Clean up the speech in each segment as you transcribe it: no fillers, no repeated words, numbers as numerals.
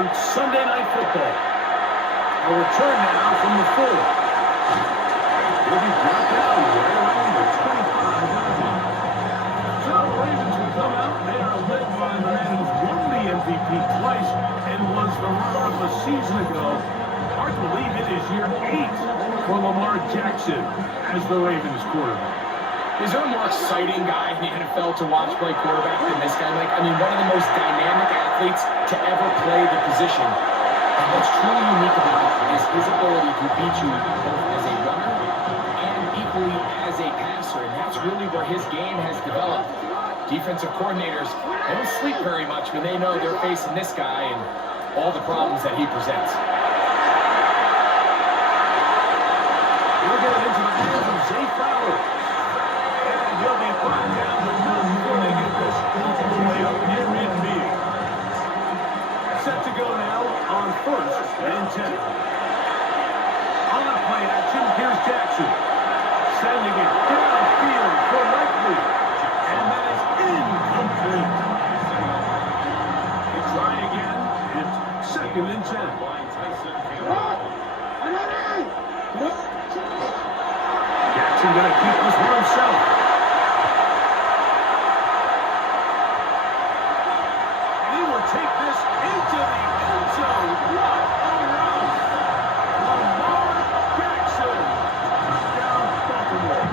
on Sunday Night Football. A return now from the 4. Will be brought down right around the 25-yard line. So the Ravens will come out. They are led by the man who's won the MVP twice and was the runner-up a season ago. Hard to believe it is year 8 for Lamar Jackson as the Ravens quarterback. Is there a more exciting guy in the NFL to watch play quarterback than this guy? I mean, one of the most dynamic athletes to ever play the position. And what's truly unique about him is his ability to beat you both as a runner and equally as a passer. And that's really where his game has developed. Defensive coordinators, they don't sleep very much when they know they're facing this guy and all the problems that he presents. We'll get into the hands of Zay Flowers. And he'll be brought down the middle before they get this all the way up near midfield. Set to go now on 1st and 10. On play action, here's Jackson. Sending it downfield for Likely. And that is incomplete. They try again. It's 2nd and 10. Jackson going to keep this for himself. And he will take this into the end zone. What a run! Lamar Jackson. Touchdown, Baltimore.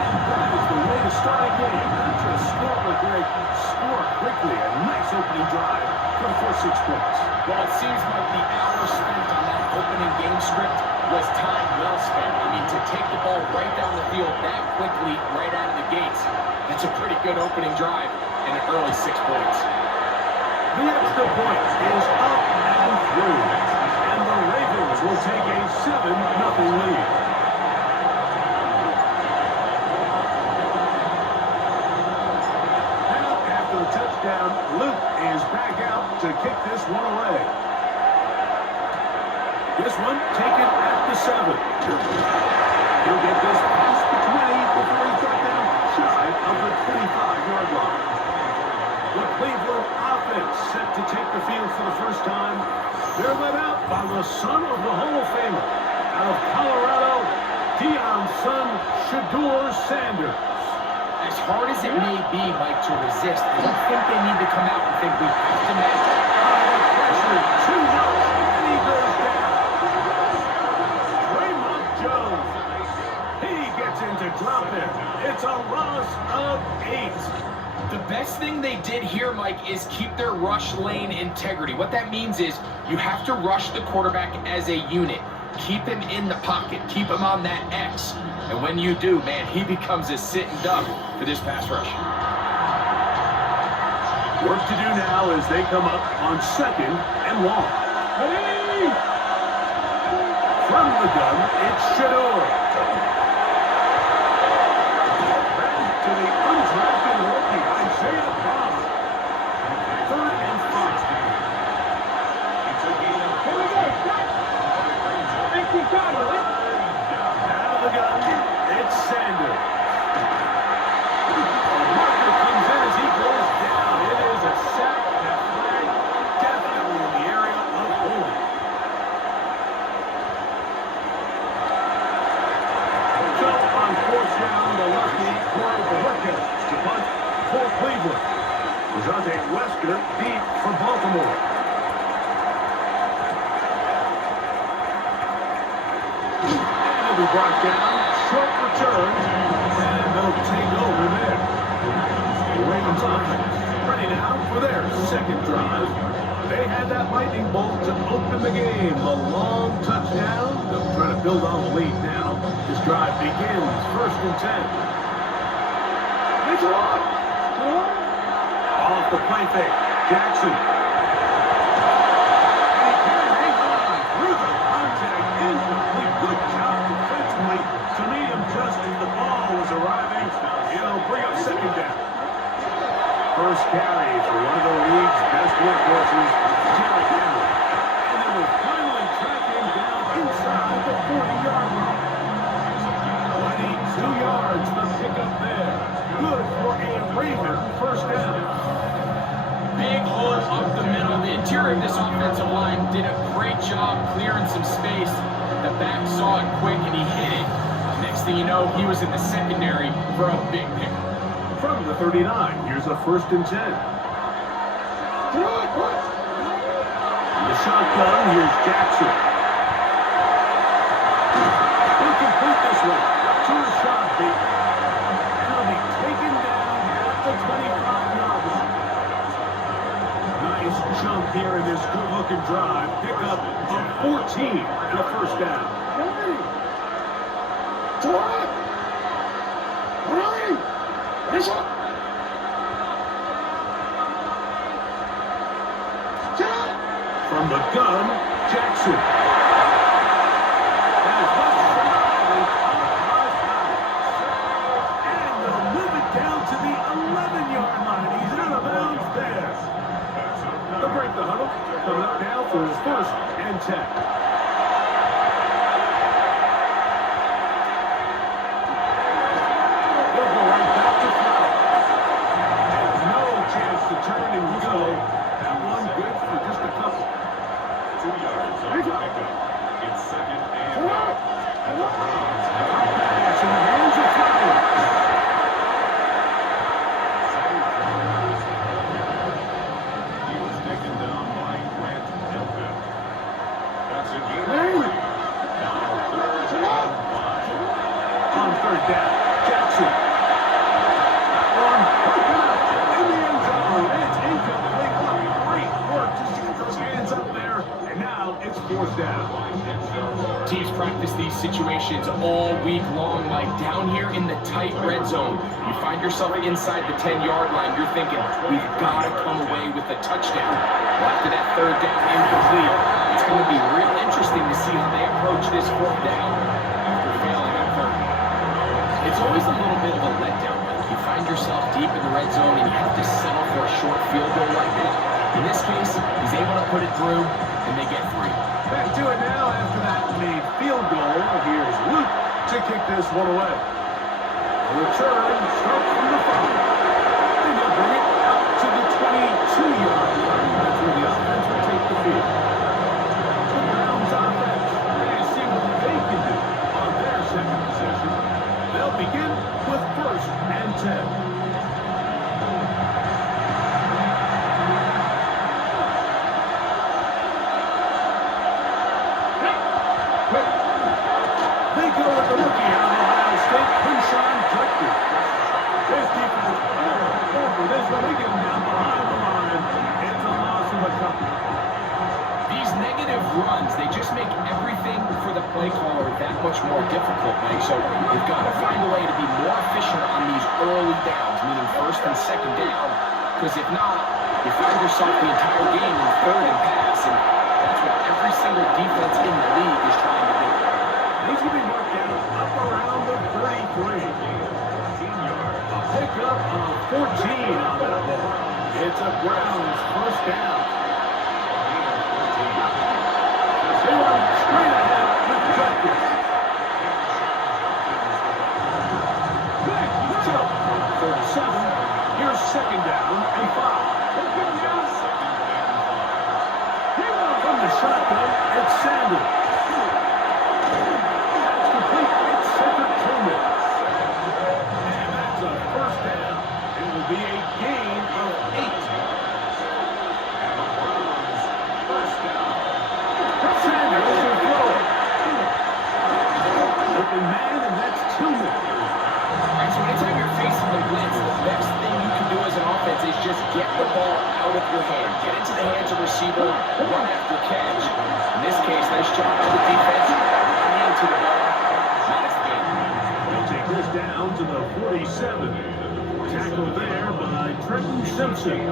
And that is the way to start a game. Not just score, but great. Score quickly. A nice opening drive for 6 points. Well, it seems like the hour spent on that opening game script was time well spent. I mean, to take the ball right down the field that quickly, right out of the gates, that's a pretty good opening drive and an early 6 points. The extra point is up and through, and the Ravens will take a 7-0 lead. Now, after the touchdown, Luke is back out to kick this one away. This one taken at the 7. He'll get this past the 20 before he's brought down shy of the 25-yard line. The Cleveland offense set to take the field for the first time. They're led out by the son of the Hall of Famer out of Colorado, Deion's son, Shedeur Sanders. As hard as it may be, Mike, to resist, I don't think they need to come out and think we have to match. The pressure, too much, and he goes down. To drop it. It's a loss of 8. The best thing they did here, Mike, is keep their rush lane integrity. What that means is you have to rush the quarterback as a unit. Keep him in the pocket. Keep him on that X. And when you do, man, he becomes a sitting duck for this pass rush. Work to do now as they come up on 2nd and long. Hey! From the gun, it's Shedeur. To the undrafted rookie, Isaiah Brown. 3rd and 5. Here we go. Out of the gun, it's Sanders. A marker comes in as he goes down. It is a sack and a flag, definitely in the area of holding. So on 4th down, the lefty Corey Burkett to punt for Cleveland. Dejounte Wesker deep for Baltimore. And it'll be brought down. Short return. And they'll take over there. The Ravens offense ready now for their 2nd drive. They had that lightning bolt to open the game. A long touchdown. They'll try to build on the lead now. This drive begins 1st and 10. Off the play fake. Jackson. And he can't hang on through the contact. Incomplete. Good job defensively to meet him just as the ball was arriving. It'll bring up 2nd down. First carry for one of the league's best workhorses, Derrick Henry. And they will finally track him down inside the 40-yard line. 22 yards for pickup there. Good for a Raven 1st down. Big hole up the secondary of this offensive line did a great job clearing some space. The back saw it quick and he hit it. Next thing you know, he was in the secondary for a big pick. From the 39, here's a 1st and 10. In the shotgun, here's Jackson. He'll complete this one. To a shot, and he'll be taken down at the 25-yard line. Nice jump here in this good-looking drive. Pick up of 14 and a 1st down. From the gun, Jackson. And they'll move it down to the 11-yard line. He's out of bounds there. They'll break the huddle. Coming up now for his 1st and 10. They'll go right back to Flowers. And no chance to turn and go. That one good for just a couple. 2 yards on the pickup. It's 2nd and 1. And the Browns have a Pass in the hands of Flowers. He was taken down by Grant Delpit. That's a gain of 3. Now 3rd and 5. On 3rd down, Jackson. That one broken up in the end zone. It's incomplete. Great work just to get those hands up there. And now it's 4th down. Teams practice these situations all week long, like down here in the tight red zone. You find yourself inside the 10-yard line, you're thinking, we've got to come away with a touchdown. Well, after that 3rd down incomplete, it's going to be real interesting to see how they approach this 4th down after failing on 3rd. It's always a little bit of a letdown when you find yourself deep in the red zone and you have to settle for a short field goal like that. In this case, he's able to put it through, and they get 3. Back to it now after that made field goal. Here's Luke to kick this one away. A return starts from the 5. And they'll bring it out to the 22-yard line. That's where the offense will take the field. The Browns offense, they see what they can do on their 2nd possession. They'll begin with 1st and 10. These negative runs, they just make everything for the play caller that much more difficult, Mike. So you've got to find a way to be more efficient on these early downs, meaning 1st and 2nd down. Because if not, you find yourself the entire game in 3rd and pass, and that's what every single defense in the league is trying to do. He's going to be marked down up around the 33. 14 yards. A pickup of 14 on that ball. It's a Browns 1st down. They run straight ahead with Judkins. Back to 37. Here's 2nd down and 5. From the shotgun, it's Sanders. That's complete. It's Cedric Tillman. And that's a 1st down. It will be a gain of 8. Sanders will throw it. Open man, and that's Tillman. All right, so anytime you're facing the blitz, the best thing you can do as an offense is just get the ball out of your hand. Get into the hands of the receiver, run after catch. In this case, nice job by the defense. Running into the ball. Minus the game. They'll take this down to the 47. Tackled there by Trenton Simpson.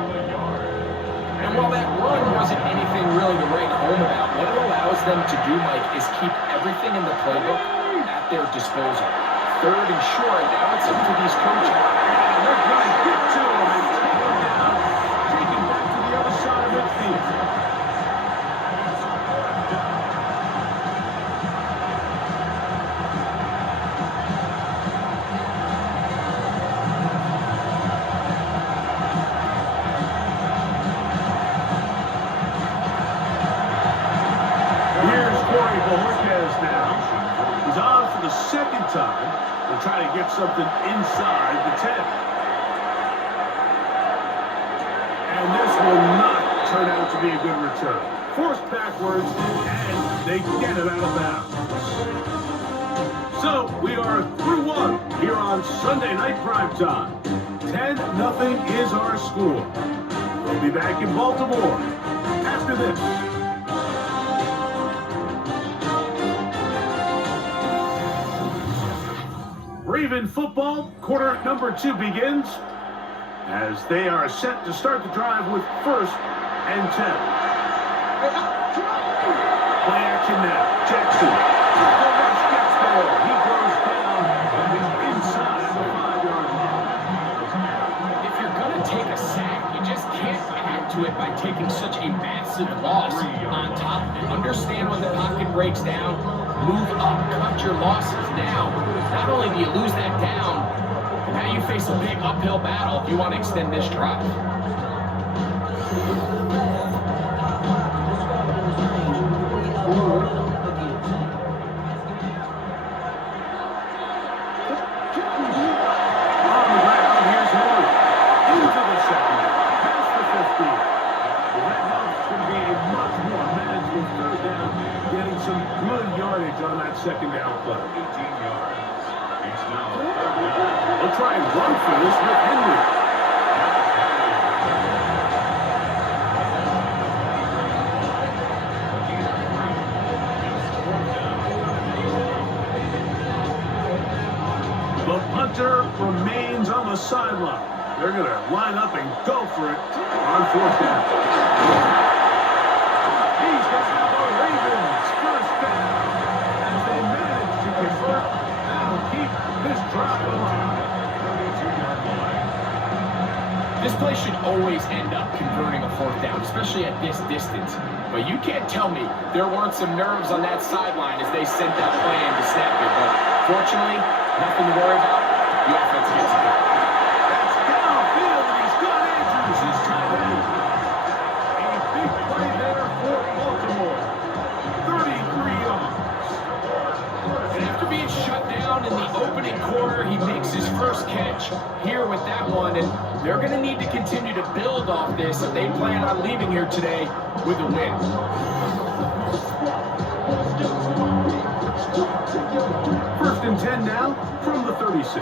And while that run wasn't anything really to write home about, what it allows them to do, Mike, is keep everything in the playbook at their disposal. 3rd and short, now it's up to these coaches. And they're going to get to him and take him down, take him back to the other side of midfield. time. They'll try to get something inside the 10. And this will not turn out to be a good return. Forced backwards, and they get it out of bounds. So, we are through one here on Sunday Night Primetime. 10-0 is our score. We'll be back in Baltimore after this. Raven football, quarter number 2 begins as they are set to start the drive with 1st and 10. Play action now. Jackson. The rush gets there. He goes down and he's inside the 5-yard line. If you're going to take a sack, you just can't add to it by taking such a massive loss on top of it. Understand when the pocket breaks down, move up, cut your losses now. Not only do you lose that down, but now you face a big uphill battle if you want to extend this drive. On that 2nd down play. 18 yards. It's now 3rd down. They'll try and run for this with Henry. The punter remains on the sideline. They're going to line up and go for it on 4th down. He's got the Ravens 1st down. That'll keep this drive alive. This play should always end up converting a 4th down, especially at this distance. But you can't tell me there weren't some nerves on that sideline as they sent that play in to snap it. But fortunately, nothing to worry about. The offense gets it. That's downfield, and he's got Andrews this time. A big play there for Baltimore. 33 yards. And after being shut down in the opening quarter, he makes his first catch here with that one. And they're going to need to continue to build off this if they plan on leaving here today with a win. 1st and 10 now from the 36.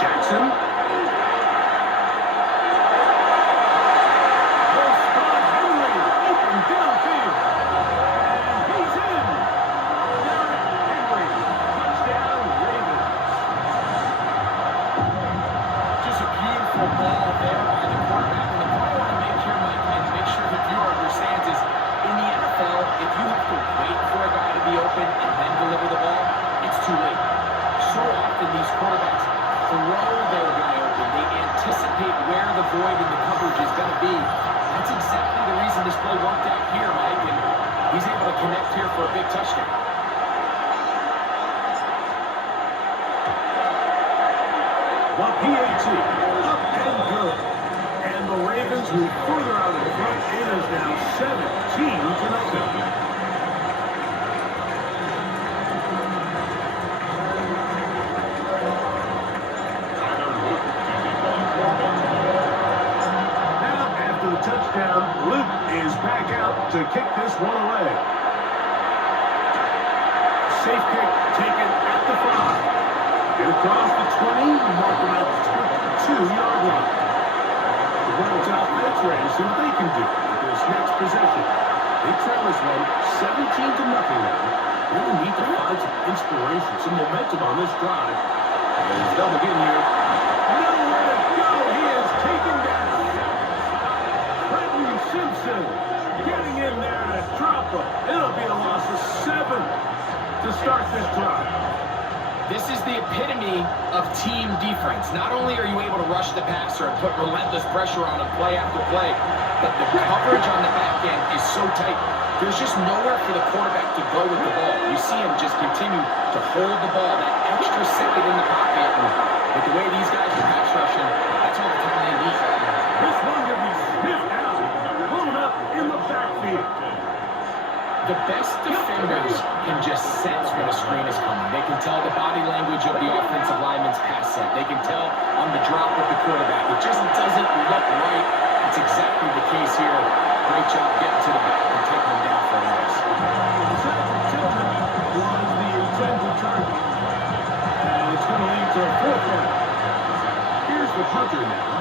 Jackson. Void in the coverage is going to be. That's exactly the reason this play worked out here, Mike, and he's able to connect here for a big touchdown. The PAT, up and good. And the Ravens move further out in front. It is now 17-0. Touchdown. Luke is back out to kick this one away. Safe kick taken at the 5. Get across the 20, mark him at the 22-yard line. The Browns offense ready to see what they can do with this next possession. They trail this one 17-0 now. Really need to find some inspiration, some momentum on this drive. And they'll begin here. Nowhere to go. He is taken down. Simpson getting in there to drop him. It'll be a loss of 7 to start this drive. This is the epitome of team defense. Not only are you able to rush the passer and put relentless pressure on him play after play, but the coverage on the back end is so tight. There's just nowhere for the quarterback to go with the ball. You see him just continue to hold the ball, that extra second in the pocket. And with the way these guys are pass rushing, that's all the time they need. This one will be sniffed out, blown up in the backfield. The best defenders can just sense when a screen is coming. They can tell the body language of the offensive lineman's pass set. They can tell on the drop of the quarterback. It just doesn't look right. It's exactly the case here. Great job getting to the back and taking him down for a loss. The second tilted was the intended target. And it's going to lead to a fourth down. Here's the punter now,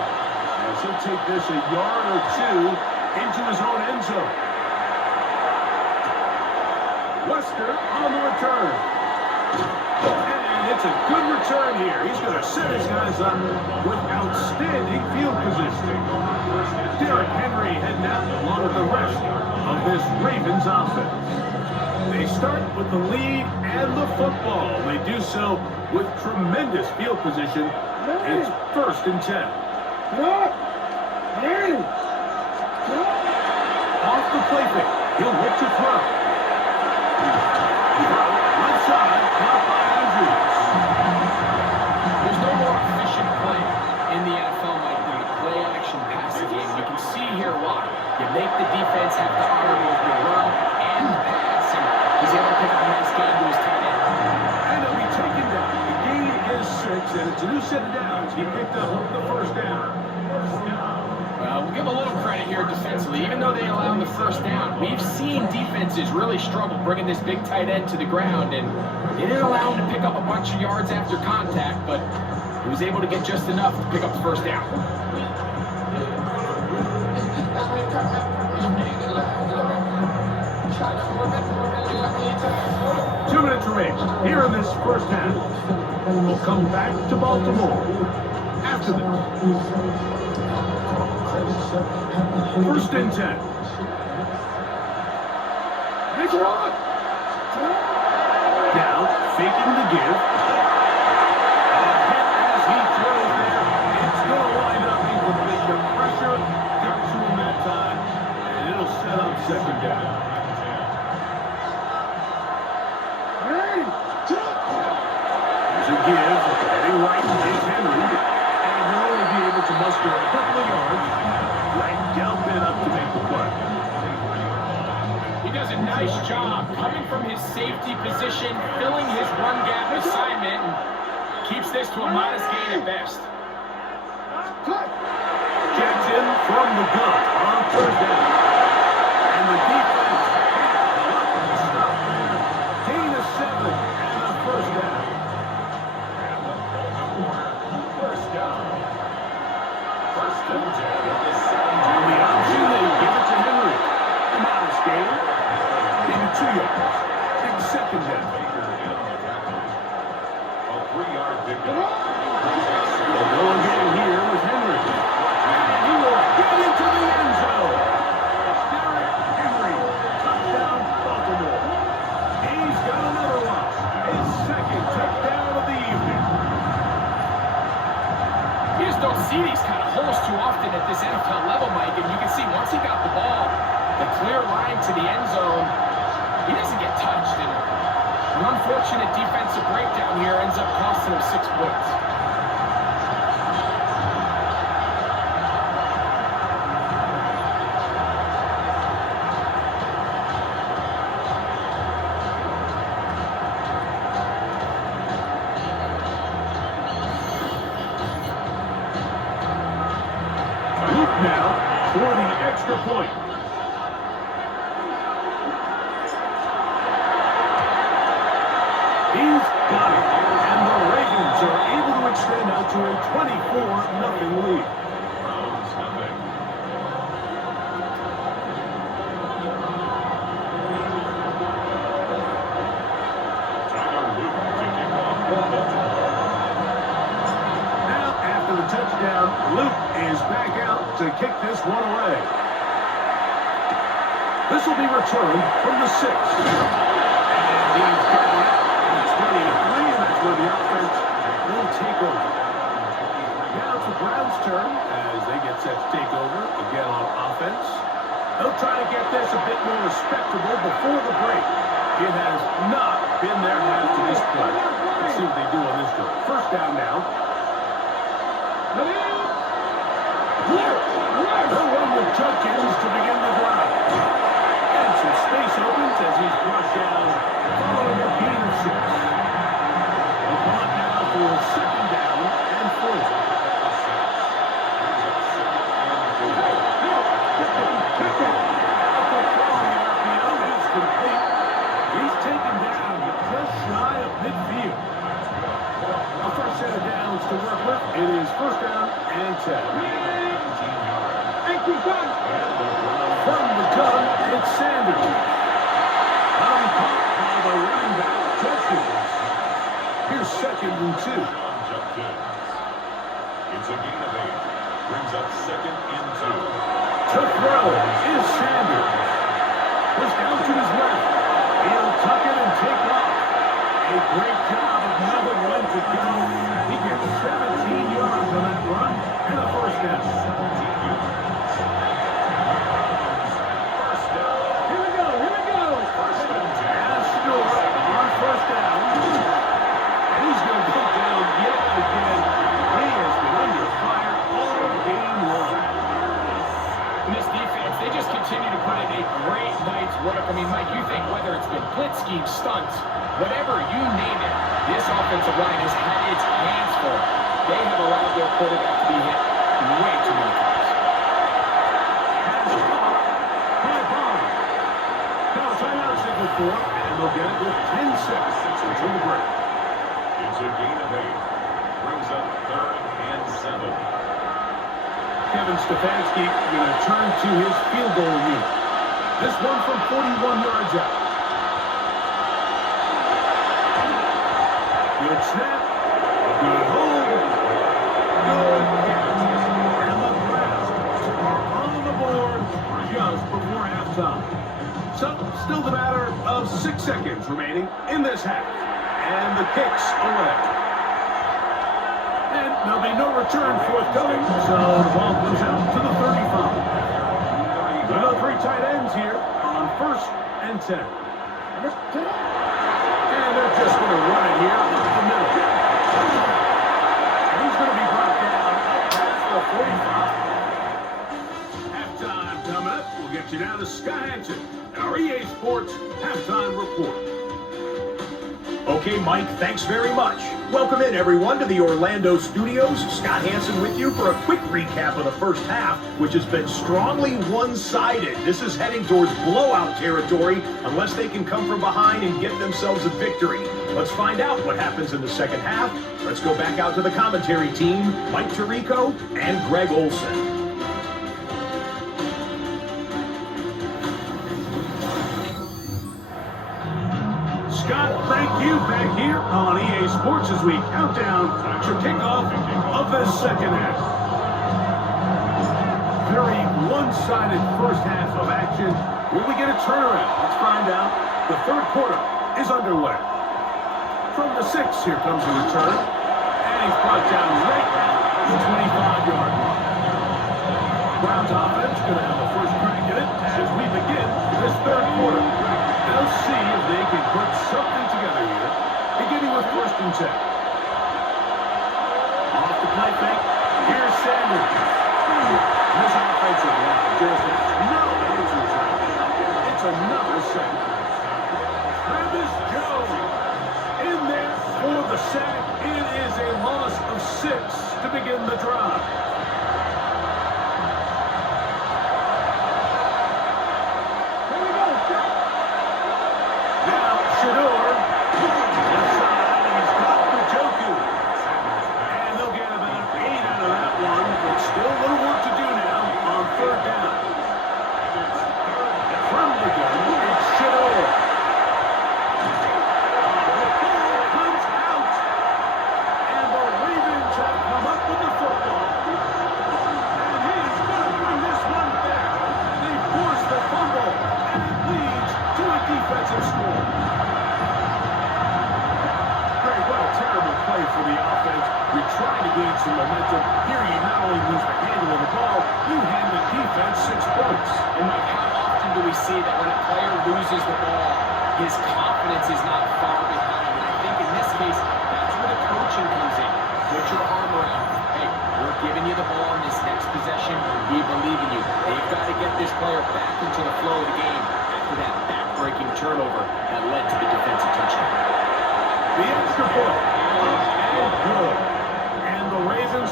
as he'll take this a yard or two into his own end zone. Wester on the return. And it's a good return here. He's going to set his guys up with outstanding field positioning. Derrick Henry heading out along with the rest of this Ravens offense. They start with the lead and the football. They do so with tremendous field position. It's 1st and 10. Off the play fake. He'll look to throw. Left side, caught by Andrews. There's no more efficient play in the NFL like than the play-action passing game. You can see here why. You make the defense have to honor both the run and the pass, and he's able to pick up a nice game to his tight end. And he'll be taken down. The gain is 6, and it's a new set of downs. He picked up the first down. We'll give a little credit here defensively. Even though they allowed the first down, we've seen defenses really struggle bringing this big tight end to the ground, and they didn't allow him to pick up a bunch of yards after contact, but he was able to get just enough to pick up the first down. Two minutes remaining here in this first half. We'll come back to Baltimore after this. 1st and 10. Now, faking the give. A hit as he throws there. It's going to wind up incomplete. The pressure got to him that time, and it'll set up 2nd down. There's a give. Heading right is Henry. And he'll only be able to muster a couple of yards. Right down bit up to make the play. He does a nice job coming from his safety position, filling his run gap assignment, and keeps this to a modest gain at best. Jackson from the gun on 3rd down. And the defense stop there. Gain of 7 and a 1st down. And the Baltimore first down. 1st and 10 at the 7. On the option, they give it to Henry. A modest gain. Maybe 2 yards. And 2nd down. A 3-yard pickup. They'll go again here with Henry. And he will get into the end zone. Derrick Henry, touchdown Baltimore. He's got another loss. His 2nd touchdown of the evening. You just don't see these kind of holes too often at this NFL level, Mike, and you can see once he got the ball, the clear line to the end zone, he doesn't get touched, and an unfortunate defensive breakdown here ends up costing him 6 points. Now for the extra point. He's got it. And the Ravens are able to extend out to a 24-0 lead. Browns nothing. Tyler Luke kicking off for Baltimore. Now, after the touchdown, Luke is back out to kick this one away. This will be returned from the 6. And he's got it out. It's 23, and that's where the offense will take over. Now it's the Browns' turn as they get set to take over again on offense. They'll try to get this a bit more respectable before the break. It has not been their half to this point. Let's see what they do on this drive. 1st down now. They'll run with Judkins to begin the drive. And some space opens as he From the gun, it's Sanders. Caught by the running back, touches. Here's 2nd and 2. It's a gain of 8. Brings up 2nd and 2. To throw is Sanders. Was down to his left. He'll tuck it and take off. A great job of knowing when to go. He gets 17 yards on that run and a first down. 17 yards. First down. Here we go. First and 10. And Stewart on first down. And he's going to put down yet again. He has been under fire all game long. This defense, they just continue to put in a great night's work. I mean, Mike, you think whether it's been blitz scheme, stunts, whatever you name it, this offensive line has had its hands full. They have allowed their quarterback to be hit way too many times. By Bond. Now timeout signal for, and they'll get it with 10 seconds until the break. It's a gain of 8. Brings up 3rd and 7. Kevin Stefanski going to turn to his field goal unit. This one from 41 yards out. Good snap. Good hold. Good catch. And the Browns are on the board just before halftime. So, still the matter of 6 seconds remaining in this half. And the kick's away. And there'll be no return forthcoming, so the ball goes out to the 35. Another 3 tight ends here on 1st and 10. And they're just going to run it here up the middle. And he's going to be brought down up past the 45. Halftime coming up. We'll get you down to Scott Hansen, our EA Sports Halftime Report. Okay, Mike, thanks very much. Welcome in, everyone, to the Orlando studios. Scott Hansen with you for a quick recap of the first half, which has been strongly one-sided. This is heading towards blowout territory unless they can come from behind and get themselves a victory. Let's find out what happens in the second half. Let's go back out to the commentary team, Mike Tirico and Greg Olson. Scott, thank you back here on EA Sports as we count down to kickoff of this second half. Very one-sided first half of action. Will we get a turnaround? Let's find out. The third quarter is underway. From the 6, here comes a return. And he's brought down right at the 25-yard line. Browns offense going to have the first crack at it as we begin this third quarter. They'll see if they can put something together here, beginning with 1st and 10. Off the play fake, here's Sanders. This offensive line just has no answers right now. It's another sack. Travis Jones in there for the sack. It is a loss of 6 to begin the drive.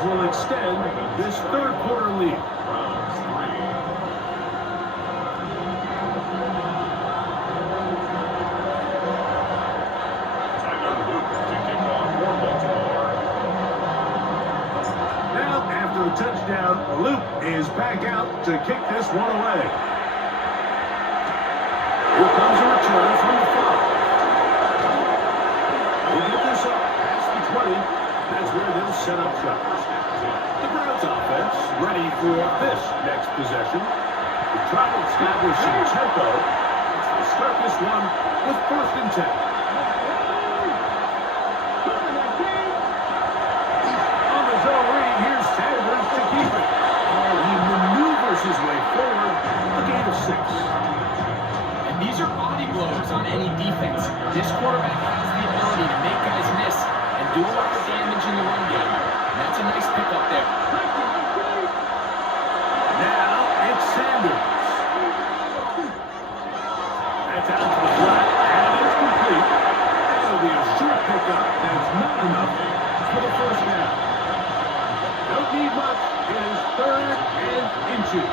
Will extend this third quarter lead. Browns 3. Tyler Luke to kick off for Baltimore. Now, after the touchdown, Luke is back out to kick this one away. Here comes a return from the 5. We'll get this up past the 20. That's where they'll set up shop. The Browns offense ready for this next possession. They try to establish some tempo as they start this one with 1st and 10. On the zone read, here's Sanders to keep it. And he maneuvers his way forward, a gain of 6. And these are body blows on any defense. This quarterback has the ability to make guys miss and do a lot of damage in the run game. And that's a nice pickup there. Now it's Sanders. That's out to the flat, and it's complete. That'll be a short pickup. That's not enough for the 1st down. Don't need much. It is 3rd and inches.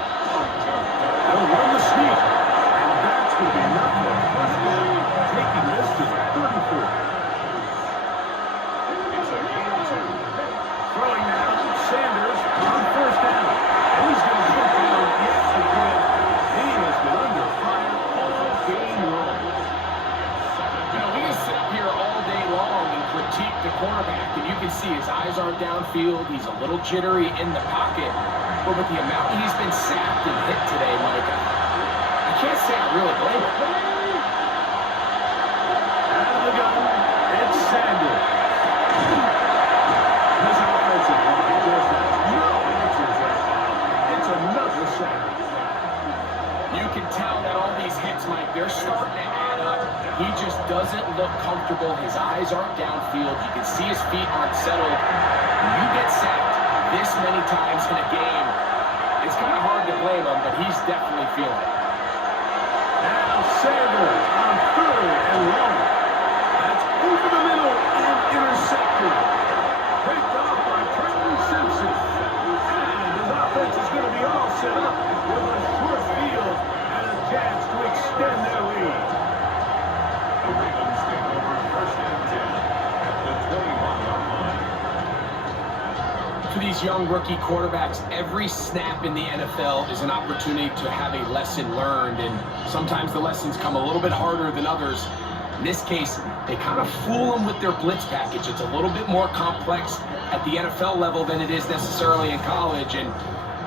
They'll run the sneak, and that's going to be enough for a 1st down, taking this to the 34. It's a gain of 2. Throwing now, Sanders on 1st down. And he's going to put down yet again. He has been under fire all game long. You know, we can sit up here all day long and critique the quarterback, and you can see his eyes aren't downfield. He's a little jittery in the pocket. But with the amount he's been sacked and hit today, Mike, I can't say I really blame him. Out of the gun, it's Sanders. This offensive line just has no answers right now. It's another sack. You can tell that all these hits, Mike, they're starting to add up. He just doesn't look comfortable. His eyes aren't downfield. You can see his feet aren't settled. When you get sacked this many times in a game, it's kind of hard to blame him, but he's definitely feeling it. Now Sanders on 3rd and long. That's over the middle and intercepted. Picked off by Trenton Simpson. And his offense is going to be all set up with a short field and a chance to extend their lead. The Ravens take over 1st and 10 at the 21-yard line. For these young rookie quarterbacks, every snap in the NFL is an opportunity to have a lesson learned, and sometimes the lessons come a little bit harder than others. In this case, they kind of fool them with their blitz package. It's a little bit more complex at the NFL level than it is necessarily in college, and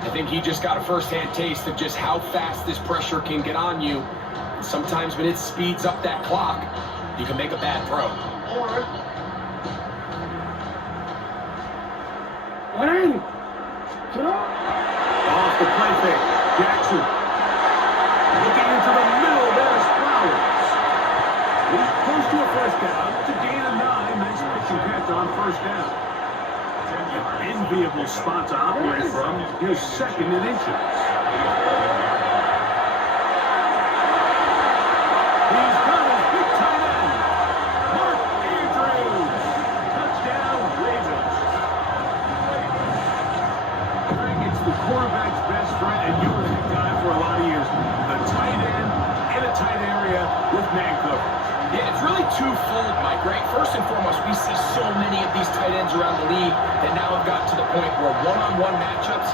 I think he just got a first-hand taste of just how fast this pressure can get on you. And sometimes when it speeds up that clock, you can make a bad throw. Off the play fake, Jackson. Looking into the middle, there's Flowers. He's close to a 1st down to gain a 9. Nice pitch and catch on 1st down. An enviable spot to operate from. Here's 2nd and inches. He's got his big tight end, Mark Andrews. Touchdown, Ravens. It's the quarterback's best friend, and you were that guy for a lot of years. The tight end in a tight area with man coverage. Yeah, it's really twofold, Mike, right? First and foremost, we see so many of these tight ends around the league that now have got to the point where one-on-one matchups,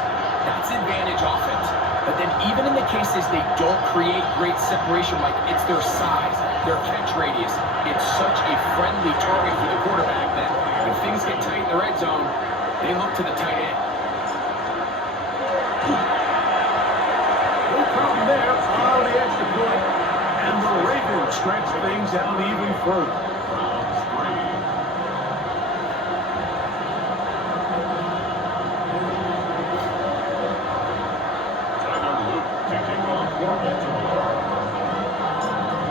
that's advantage offense. But then even in the cases they don't create great separation, Mike, it's their size, their catch radius. It's such a friendly target for the quarterback that when things get tight in the red zone, they look to the tight end. No problem there on the extra point, and the Ravens stretch things out even further. Browns 3. Tyler Luke to kick off for Baltimore.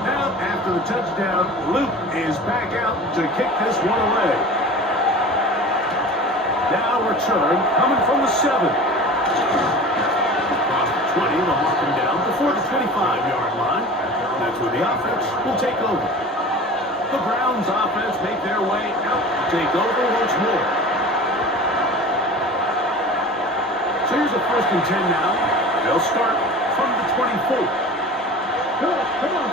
Now, after the touchdown, Luke is back out to kick this one away. Now return coming from the 7. Across the 20, they'll mark him down before the 25-yard line. That's where the offense will take over. The Browns offense make their way out to take over once more. So here's a 1st and 10 now. They'll start from the 24. Come on.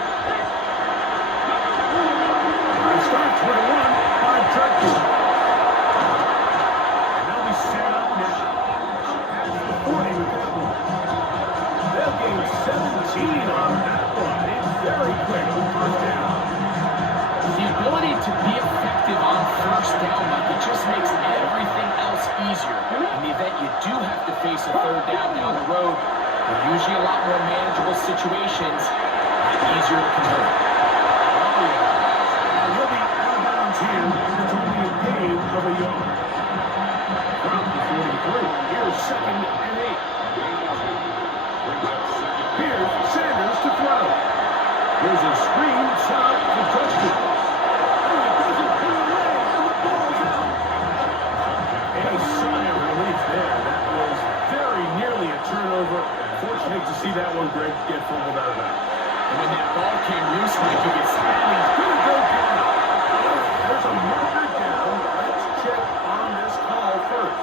It starts with a run by Judkins. And they'll be set up now. Up past the 40 with the road, they're usually a lot more manageable situations and easier to convert. Oh, yeah. And he'll be out of bounds here. It's only a gain of a yard. From the 43, here's 2nd and 8. Here's Sanders to throw. There's a screen set up for Justin. Oh, it doesn't put it away, and the ball's out. A sigh of relief there. That was very nearly a turnover. Fortunate to see that one, Greg, get fumbled out of that. And when that ball came loose, Mike, you could see And he's going to go down. There's a marker down. Let's check on this call first.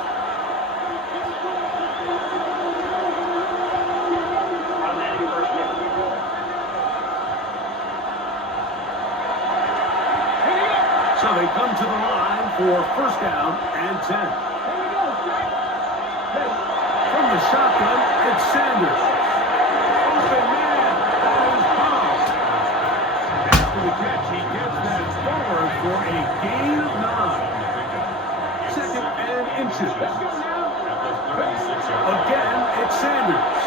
So they come to the line for 1st down and 10. From the shotgun, it's Sanders. Open man, that is Bob. After the catch, he gets that forward for a gain of 9. 2nd and inches. Again, it's Sanders.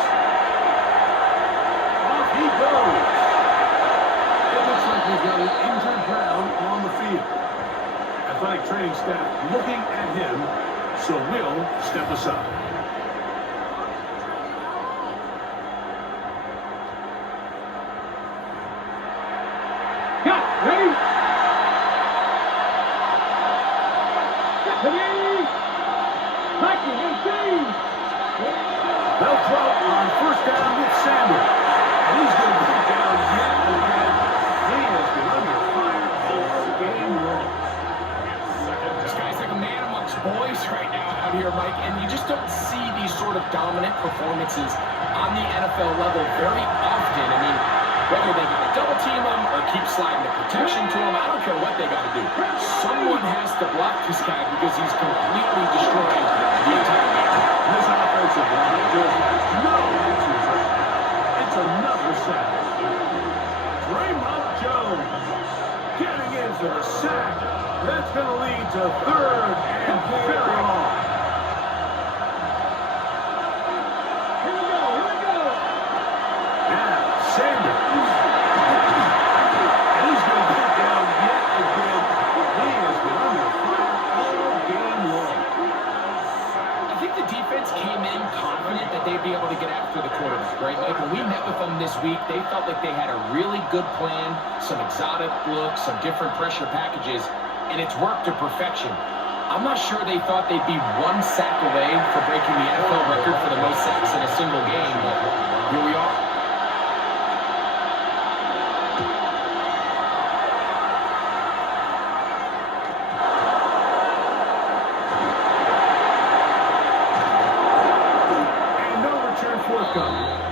Off he goes. It looks like we've got an injured Brown on the field. Athletic training staff looking at him, so we'll step aside. They'll throw on 1st down with Sanders. And he's going to be down yet again. He has been under fire all game long. this guy's like a man amongst boys right now out here, Mike, and you just don't see these sort of dominant performances on the NFL level very often. I mean, whether they get to double team him or keep sliding the protection to him, I don't care what they got to do. Someone has to block this guy because he's completely destroying the entire game. This offensive line just has no answers right now. It's another sack. Draymond Jones getting in for the sack. That's going to lead to 3rd and very long. Here we go. Now, Sanders. And he's going to get down yet again. He has been under fire all game long. I think the defense came in confident that they'd be able to get after the quarterback, right, Mike? When we met with them this week, they felt like they had a really good plan, some exotic looks, some different pressure packages, and it's worked to perfection. I'm not sure they thought they'd be 1 sack away for breaking the NFL record for the most sacks in a single game, but here we are.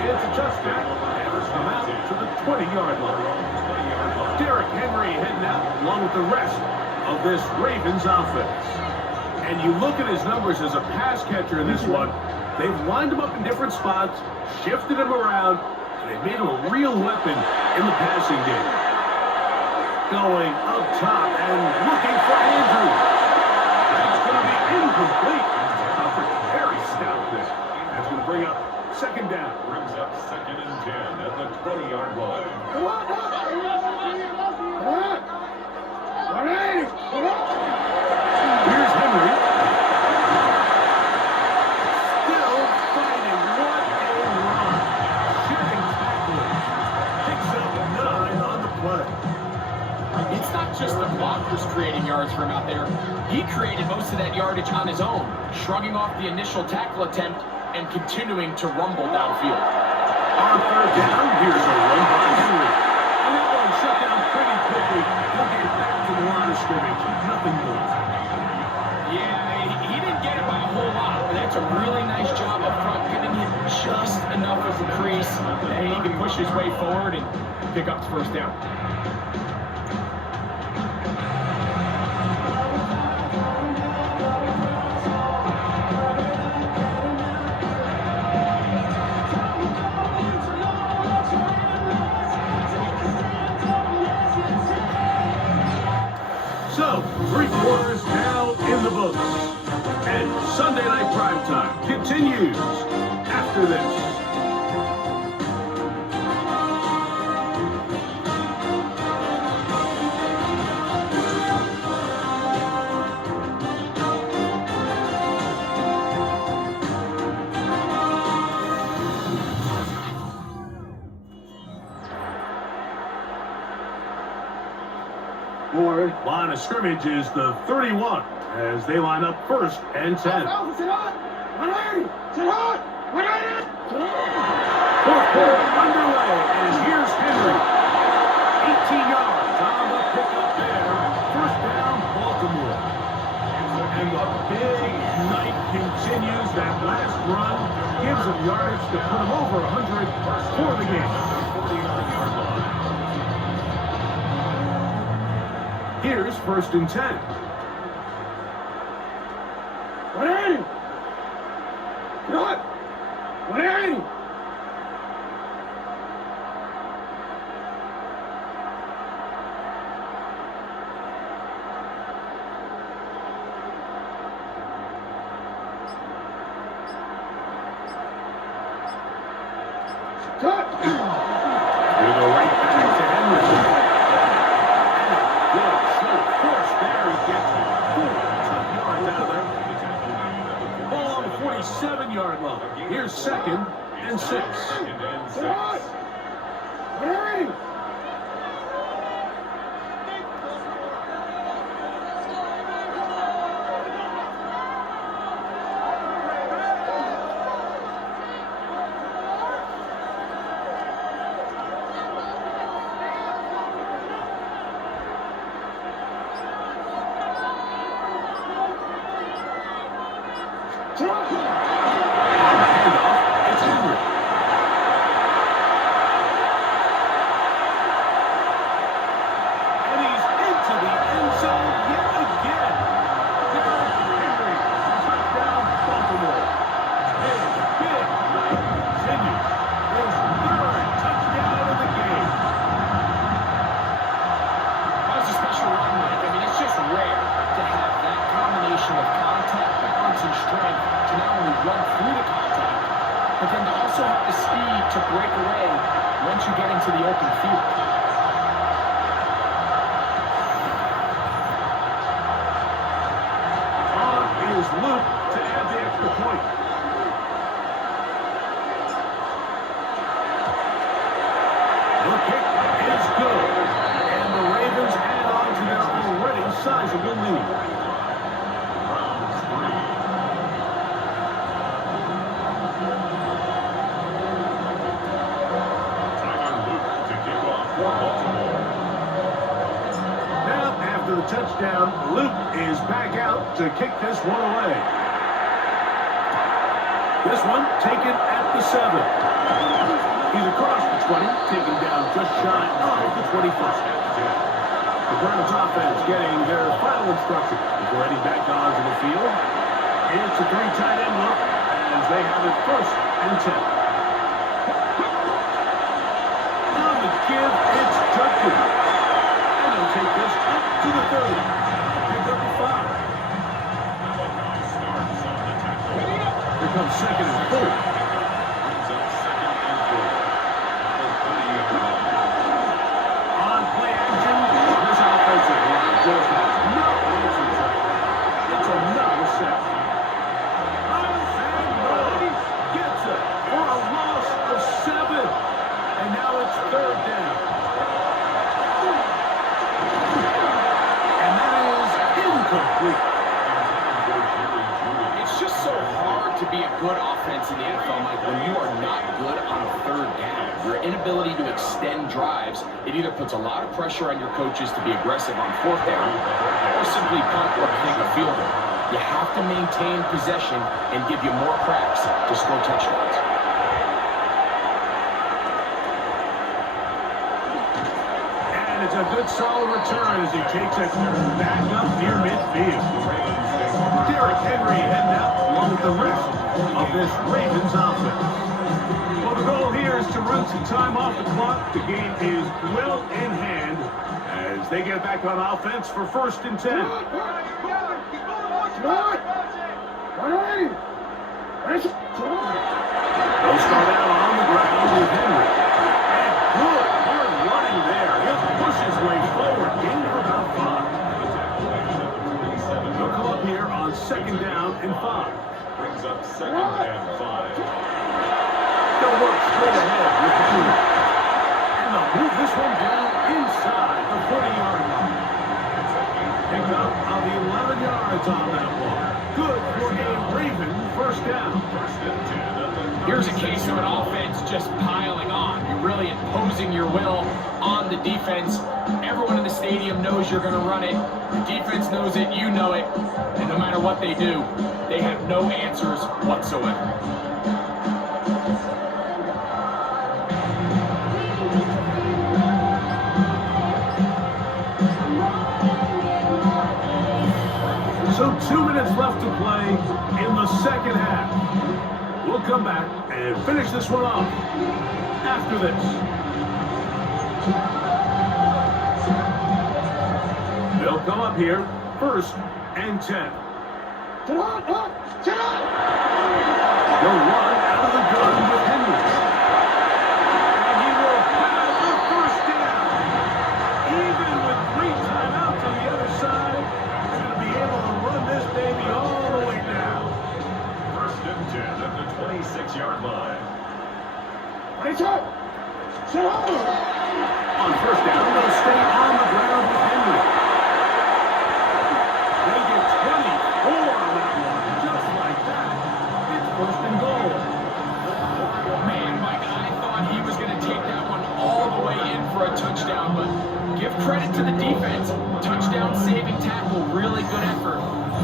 It's a touchdown. Harris come out to the 20-yard line. Derrick Henry heading out along with the rest of this Ravens offense. And you look at his numbers as a pass catcher in this one. They've lined him up in different spots, shifted him around, and they made him a real weapon in the passing game. Going up top and looking for Andrews. That's going to be incomplete. Very stout there. That's going to bring up 2nd down. Brings up 2nd and 10 at the 20-yard line. Here's Henry. Still fighting. What a run. Shedding tackling. Picks up 9 on the play. It's not just the blockers creating yards for him out there. He created most of that yardage on his own, shrugging off the initial tackle attempt and continuing to rumble downfield. On 3rd down, here's a run by Henry. And that one shut down pretty quickly. He'll get back to the line of scrimmage. Nothing more. Yeah, he didn't get it by a whole lot, but that's a really nice job up front, giving him just enough of a crease that he can push his way forward and pick up the 1st down. So, 3 quarters now in the books. And Sunday Night Primetime continues after this. Line of scrimmage is the 31 as they line up first and 10. Fourth quarter underway, and here's Henry. 18 yards on the pickup there. First down, Baltimore. And the big night continues. That last run gives them yardage to put them over 100 for the game. Here's first and 10. Gonna go right back to Henry. Good short force there. He gets 4 yards out of there. Ball on the 47-yard line. Here's second and 6. But then to also have the speed to break away once you get into the open field. On is Luke to add the extra point. The kick is good. And the Ravens add on to their already sizable lead. Touchdown. Luke is back out to kick this one away. This one taken at the 7. He's across the 20, taken down just shy of the 25. The Browns offense getting their final instruction before heading back onto the field. It's a 3 tight end look as they have it first and 10. On the give, it's Judkins. And they'll take this up to the 30. Pick up the 5. Here comes second and 4. On play action, this offensive line just has no answer to it. It's another sack. And Murray gets it for a loss of 7. And now it's third down. It's just so hard to be a good offense in the NFL, Mike, when you are not good on third down. Your inability to extend drives, it either puts a lot of pressure on your coaches to be aggressive on fourth down or simply punt or kick a field goal. You have to maintain possession and give you more cracks to score touchdowns. It's a good solid return as he takes it back up near midfield. Derrick Henry heading out along with the rest of this Ravens offense. Well, the goal here is to run some time off the clock. The game is well in hand as they get back on offense for first and 10. They'll start out on the ground with Henry. And good hard running there. He'll push his way forward. Gain of about 5. They'll come up here on second down and 5. Brings up second and 5. They'll work straight ahead with the 2. And they'll move this one down inside the 40-yard line. Pickup of 11 yards on that one. Good for a Raven first down. First and 10 at the Here's a case of an offense just piling on. You're really imposing your will on the defense. Everyone in the stadium knows you're going to run it. The defense knows it, you know it. And no matter what they do, they have no answers whatsoever. So 2 minutes left to play in the second half. We'll come back and finish this one off after this. They'll come up here, 1st and 10. They'll run out of the gun with Henry. And he will have the first down. Even with 3 timeouts on the other side, he's going to be able to run this baby all the way down. first and 10 at the 26-yard line. On first down, they'll stay on the ground with Henry. They get 24 on that one, just like that. It's 1st and goal. Man, Mike, I thought he was going to take that one all the way in for a touchdown, but give credit to the defense. Touchdown saving tackle, really good effort.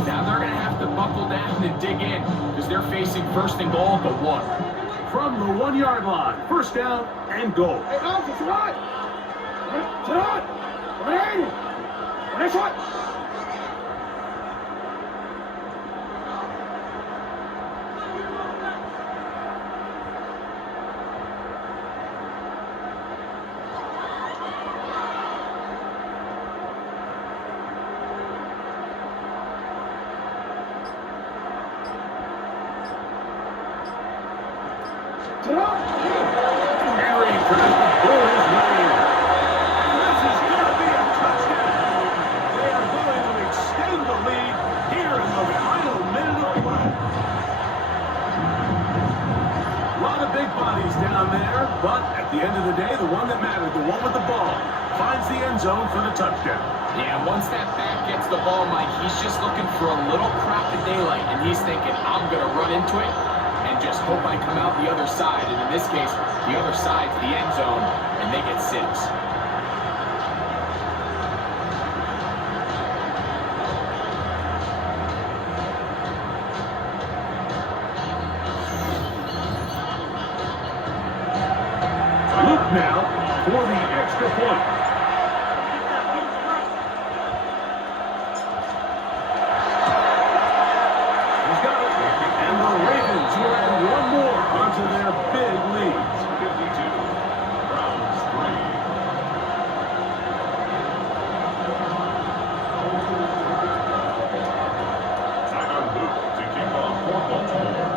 Now they're going to have to buckle down and dig in because they're facing 1st and goal at the 1. From the 1 yard line, 1st down and goal. Henry tries to pull his way in. This is going to be a touchdown. They are going to extend the lead here in the final minute of play. A lot of big bodies down there, but at the end of the day, the one that mattered, the one with the ball, finds the end zone for the touchdown. Yeah, once that back gets the ball, Mike, he's just looking for a little crack of daylight, and he's thinking, I'm going to run into it and just hope I come out the other side. And in this case, the other side's the end zone, and they get 6. Luke now for the extra point. He's got it. And the Ravens will add one more onto their big lead. 52. Browns 3. Tyler Luke to kick off for Baltimore.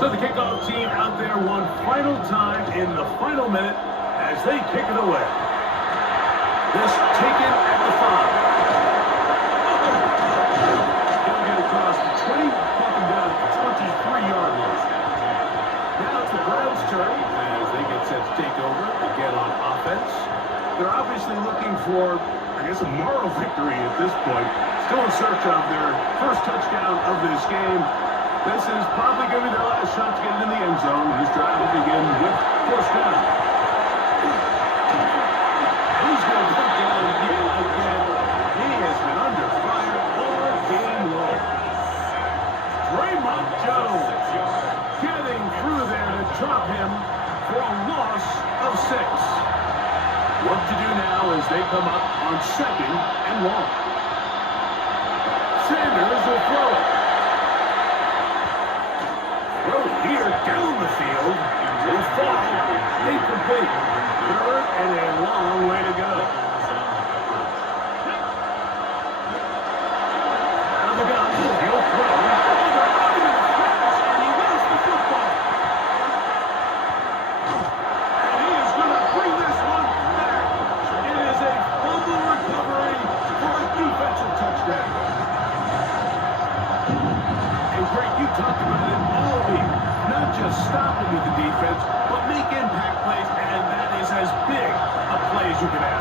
So the kickoff team out there one final time in the final minute as they kick it away. This taken at the 5. He'll get across the 20, popping down at the 23-yard line. Now it's the Browns' turn as they get set to take over again on offense. They're obviously looking for, I guess, a moral victory at this point. Still in search of their first touchdown of this game. This is probably going to be their last shot to get it in the end zone. This drive will begin with 1st down. He's going to put down yet again. He has been under fire all game long. Draymond Jones getting through there to drop him for a loss of 6. What to do now as they come up on 2nd and long. Sanders will throw it. Here down the field will fall incomplete. 3rd and a long way to go. Out of the gun, he'll throw. And he wins the football. And he is going to bring this one back. It is a fumble recovery for a defensive touchdown. And Greg, you talked about it all week. Not just stopping with the defense, but make impact plays, and that is as big a play as you can have.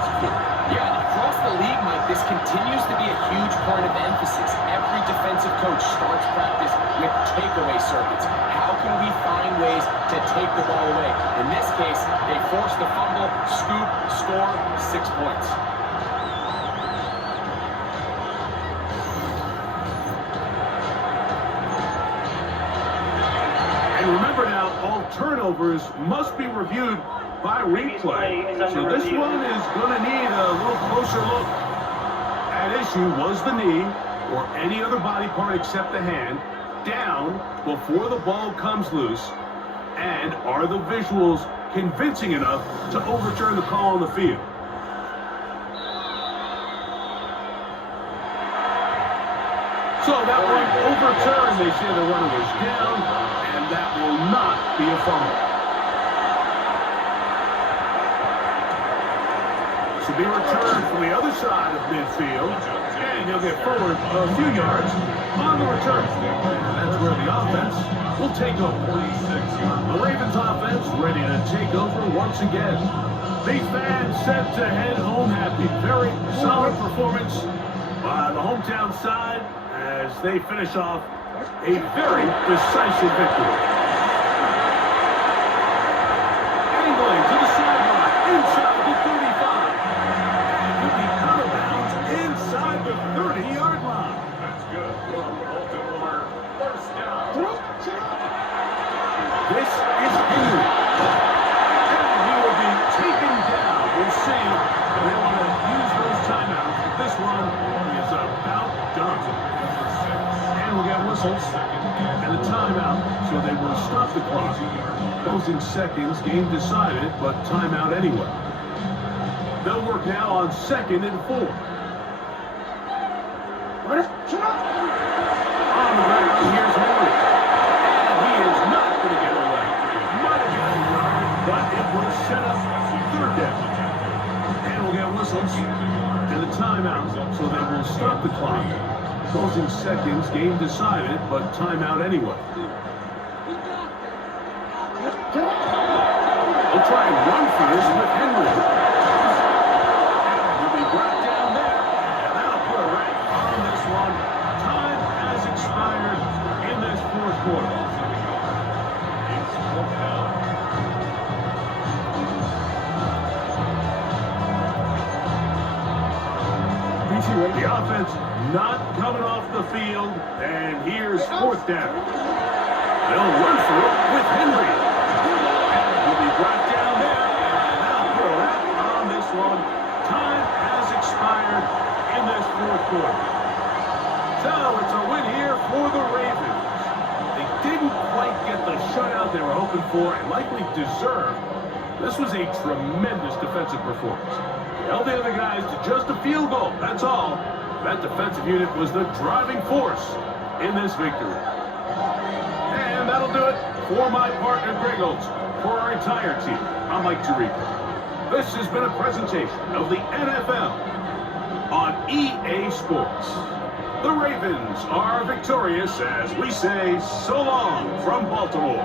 point of emphasis. Every defensive coach starts practice with takeaway circuits. How can we find ways to take the ball away? In this case, they forced the fumble, scoop, score, 6 points. And remember now, all turnovers must be reviewed by replay. So this one is going to need a little closer look. At issue was the knee, or any other body part except the hand, down before the ball comes loose. And are the visuals convincing enough to overturn the call on the field? So that one overturned. They say the runner was down, and that will not be a fumble. To be returned from the other side of midfield, and he'll get forward a few yards on the return. And that's where the offense will take over. The Ravens offense ready to take over once again. The fans set to head home happy. Very solid performance by the hometown side as they finish off a very decisive victory. Angling to the sideline, inside the 35. And he'll be out of bounds inside the 30-yard line. That's good. Baltimore, first down. This is Henry. And he will be taken down. We'll see. They want to use those timeouts. This one is about done. And we'll get whistles and a timeout, so they will stop the clock. Closing seconds, game decided, but timeout anyway. They'll work now on 2nd and 4. On the ground, here's Henry. And he is not going to get away. Might have gotten a yard, but it will set up 3rd down. And we'll get whistles and a timeout, so they will stop the clock. Closing seconds, game decided, but timeout anyway. They'll try and run for this with Henry. He'll be brought down there, and that'll put a wrap on this one. Time has expired in this 4th quarter. The offense not coming off the field, and here's 4th down. They'll run for it with Henry. And he'll be brought down there, and that'll put a wrap on this one. Time has expired in this 4th quarter. So it's a win here for the Ravens. They didn't quite get the shutout they were hoping for, and likely deserved. This was a tremendous defensive performance. Held the other guys to just a field goal, that's all. That defensive unit was the driving force in this victory. And that'll do it for my partner, Greg Oates. For our entire team, I'm Mike Tirico. This has been a presentation of the NFL on EA Sports. The Ravens are victorious as we say so long from Baltimore.